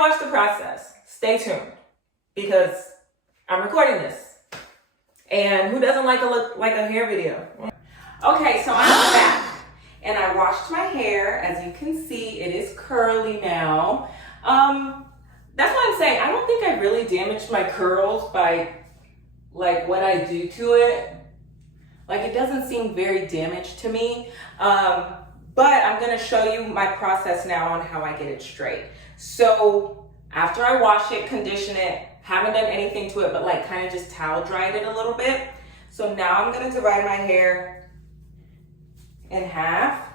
watch the process, stay tuned because I'm recording this. And who doesn't like a hair video? Okay, so I'm back and I washed my hair. As you can see, it is curly now. That's what I'm saying. I don't think I really damaged my curls by like what I do to it. Like it doesn't seem very damaged to me. But I'm gonna show you my process now on how I get it straight. So after I wash it, condition it, haven't done anything to it, but like kind of just towel dried it a little bit. So now I'm gonna divide my hair in half.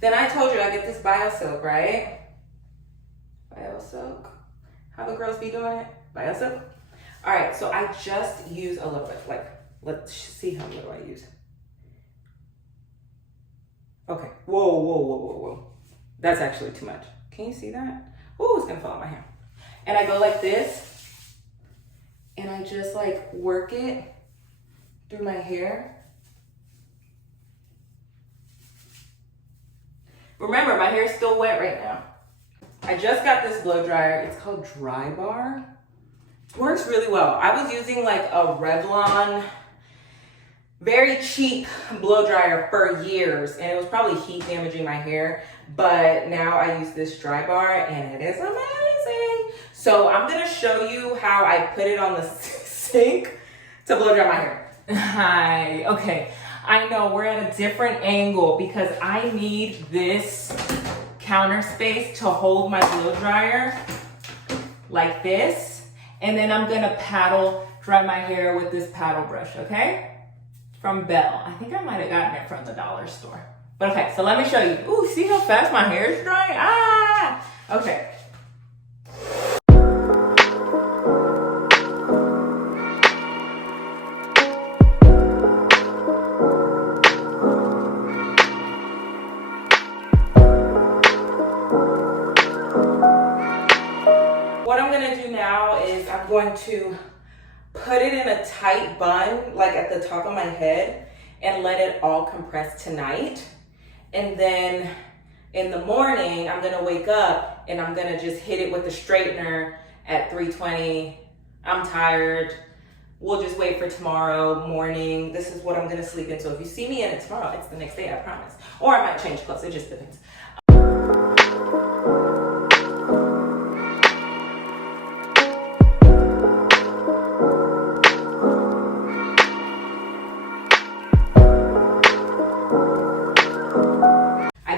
Then I told you I get this Biosilk, right? Biosilk. How the girls be doing it? Biosilk. All right, so I just use a little bit. Like, let's see how little I use. Okay. Whoa, whoa, whoa, whoa, whoa. That's actually too much. Can you see that? Oh, it's gonna fall out my hair. And I go like this, and I just like work it through my hair. Remember, my hair is still wet right now. I just got this blow dryer. It's called Drybar. Works really well. I was using like a Revlon, very cheap blow dryer for years, and it was probably heat damaging my hair. But now I use this Drybar, and it is amazing. So I'm gonna show you how I put it on the sink to blow dry my hair. Hi. Okay. I know we're at a different angle because I need this counter space to hold my blow dryer like this. And then I'm gonna paddle dry my hair with this paddle brush, okay? From Belle. I think I might have gotten it from the dollar store. But okay, so let me show you. Ooh, see how fast my hair is drying? Ah! Okay. What I'm gonna do now is I'm going to put it in a tight bun, like at the top of my head, and let it all compress tonight. And then in the morning, I'm gonna wake up and I'm gonna just hit it with the straightener at 320. I'm tired. We'll just wait for tomorrow morning. This is what I'm gonna sleep in. So if you see me in it tomorrow, it's the next day, I promise. Or I might change clothes, it just depends.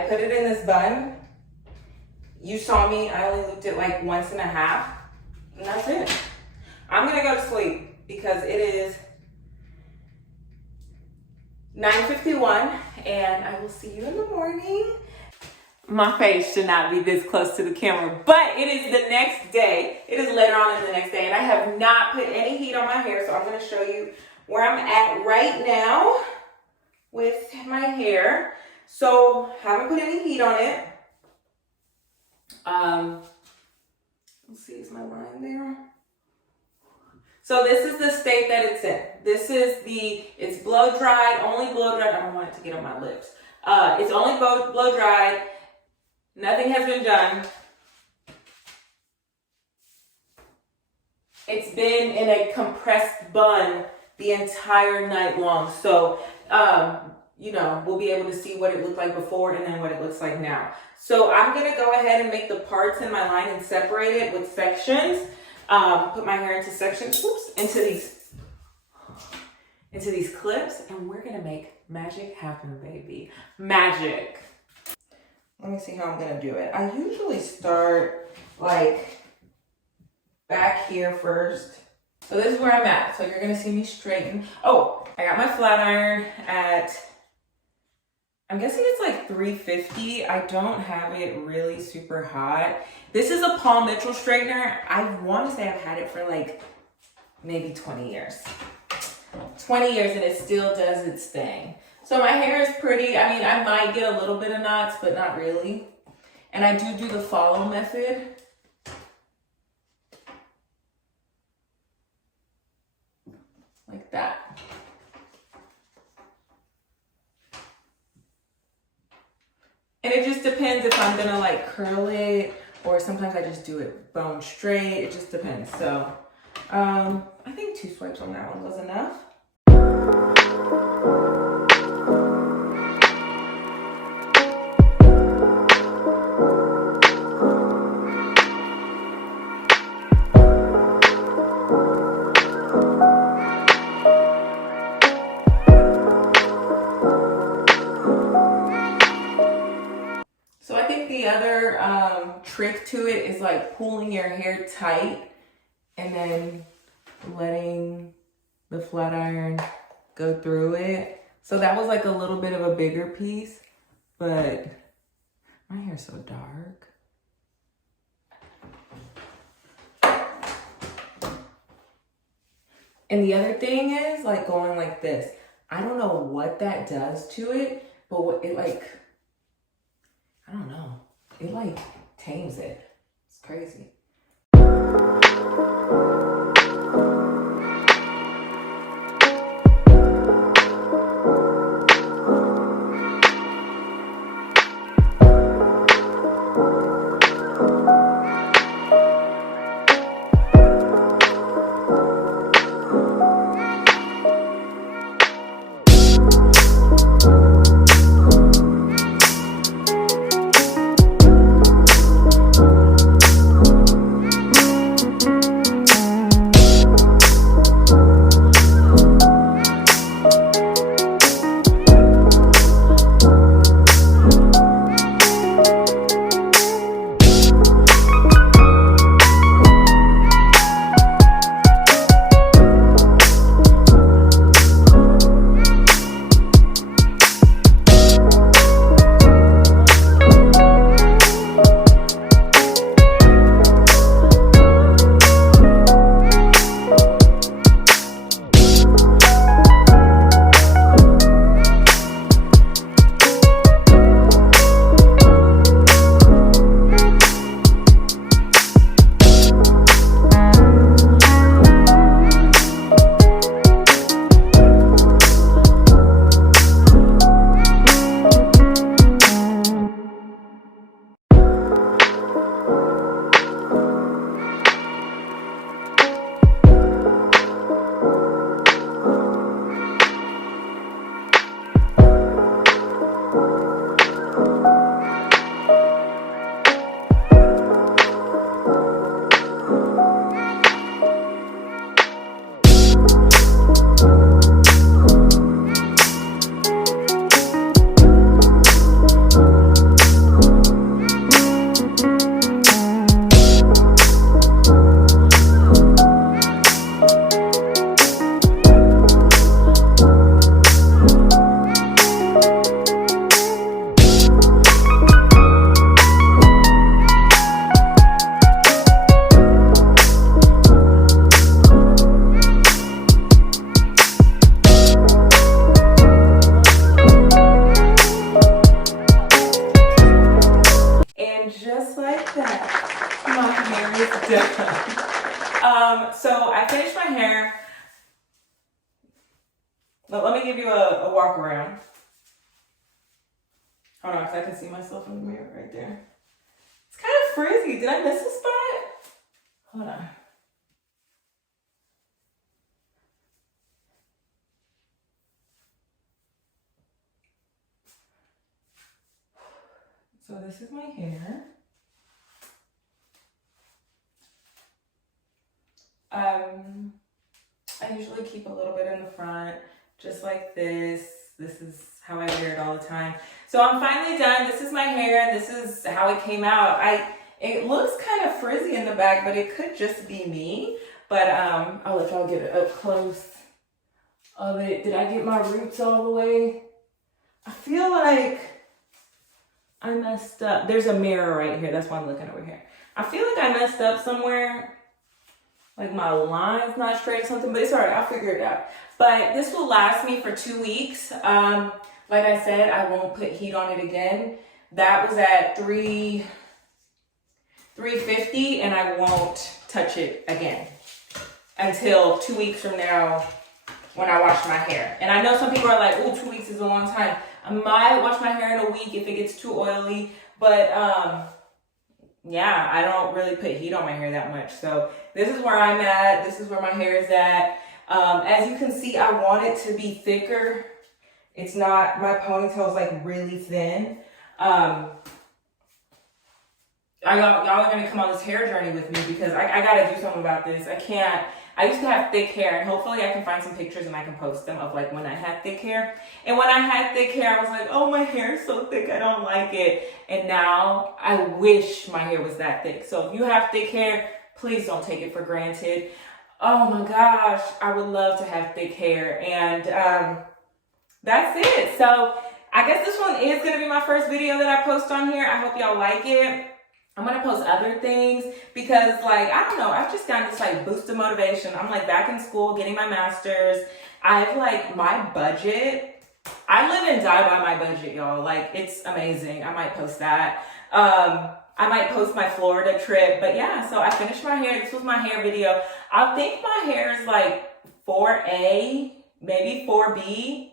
Put it in this bun. You saw me, I only looped it like once and a half, and that's it. I'm gonna go to sleep because it is 9:51 and I will see you in the morning. My face should not be this close to the camera, but it is the next day. It is later on in the next day and I have not put any heat on my hair, so I'm gonna show you where I'm at right now with my hair. So, haven't put any heat on it. Let's see, is my line there? So this is the state that it's in. This is it's blow dried, only blow dried. I don't want it to get on my lips. It's only blow dried. Nothing has been done. It's been in a compressed bun the entire night long. So, you know, we'll be able to see what it looked like before and then what it looks like now. So I'm gonna go ahead and make the parts in my line and separate it with sections. Put my hair into sections, into these clips, and we're gonna make magic happen, baby. Magic. Let me see how I'm gonna do it. I usually start like back here first. So this is where I'm at. So you're gonna see me straighten. Oh, I got my flat iron at, I'm guessing it's like 350. I don't have it really super hot. This is a Paul Mitchell straightener. I want to say I've had it for like maybe 20 years. 20 years and it still does its thing. So my hair is pretty. I mean, I might get a little bit of knots, but not really. And I do the follow method. Like that. And it just depends if I'm gonna like curl it, or sometimes I just do it bone straight. It just depends. So I think 2 swipes on that one was enough. So I think the other trick to it is like pulling your hair tight and then letting the flat iron go through it. So that was like a little bit of a bigger piece, but my hair's so dark. And the other thing is like going like this. I don't know what that does to it, but what it like, I don't know. It like tames it. It's crazy. So I finished my hair. Let me give you a walk around. Hold on, because I can see myself in the mirror right there. It's kind of frizzy. Did I miss a spot? Hold on. So this is my hair. I usually keep a little bit in the front, just like this. This is how I wear it all the time. So I'm finally done. This is my hair. This is how it came out. It looks kind of frizzy in the back, but it could just be me. But I'll let y'all get it up close of it. Did I get my roots all the way? I feel like I messed up. There's a mirror right here. That's why I'm looking over here. I feel like I messed up somewhere. Like my line's not straight or something, but it's all right. I'll figure it out. But this will last me for 2 weeks. Like I said, I won't put heat on it again. That was at 350, and I won't touch it again until 2 weeks from now when I wash my hair. And I know some people are like, oh, 2 weeks is a long time. I might wash my hair in a week if it gets too oily, but yeah, I don't really put heat on my hair that much. So this is where I'm at. This is where my hair is at. As you can see, I want it to be thicker. It's not, my ponytail is like really thin. Y'all are gonna come on this hair journey with me because I gotta do something about this. I used to have thick hair, and hopefully I can find some pictures and I can post them of like when I had thick hair. And when I had thick hair, I was like, oh, my hair is so thick, I don't like it. And now I wish my hair was that thick. So if you have thick hair, please don't take it for granted. Oh my gosh, I would love to have thick hair. And that's it. So I guess this one is gonna be my first video that I post on here. I hope y'all like it. I'm gonna post other things because like, I don't know, I've just gotten this like boost of motivation. I'm like back in school getting my master's. I've like my budget. I live and die by my budget, y'all. Like it's amazing. I might post that. I might post my Florida trip, but yeah, so I finished my hair. This was my hair video. I think my hair is like 4A, maybe 4B.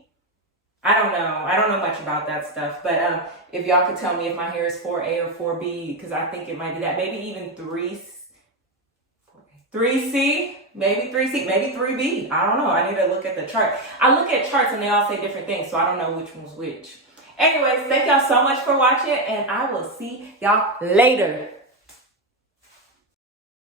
I don't know. I don't know much about that stuff, but if y'all could tell me if my hair is 4A or 4B, because I think it might be that. Maybe even 3C, maybe 3C, maybe 3B. I don't know. I need to look at the chart. I look at charts and they all say different things, so I don't know which one's which. Anyways, thank y'all so much for watching, and I will see y'all later.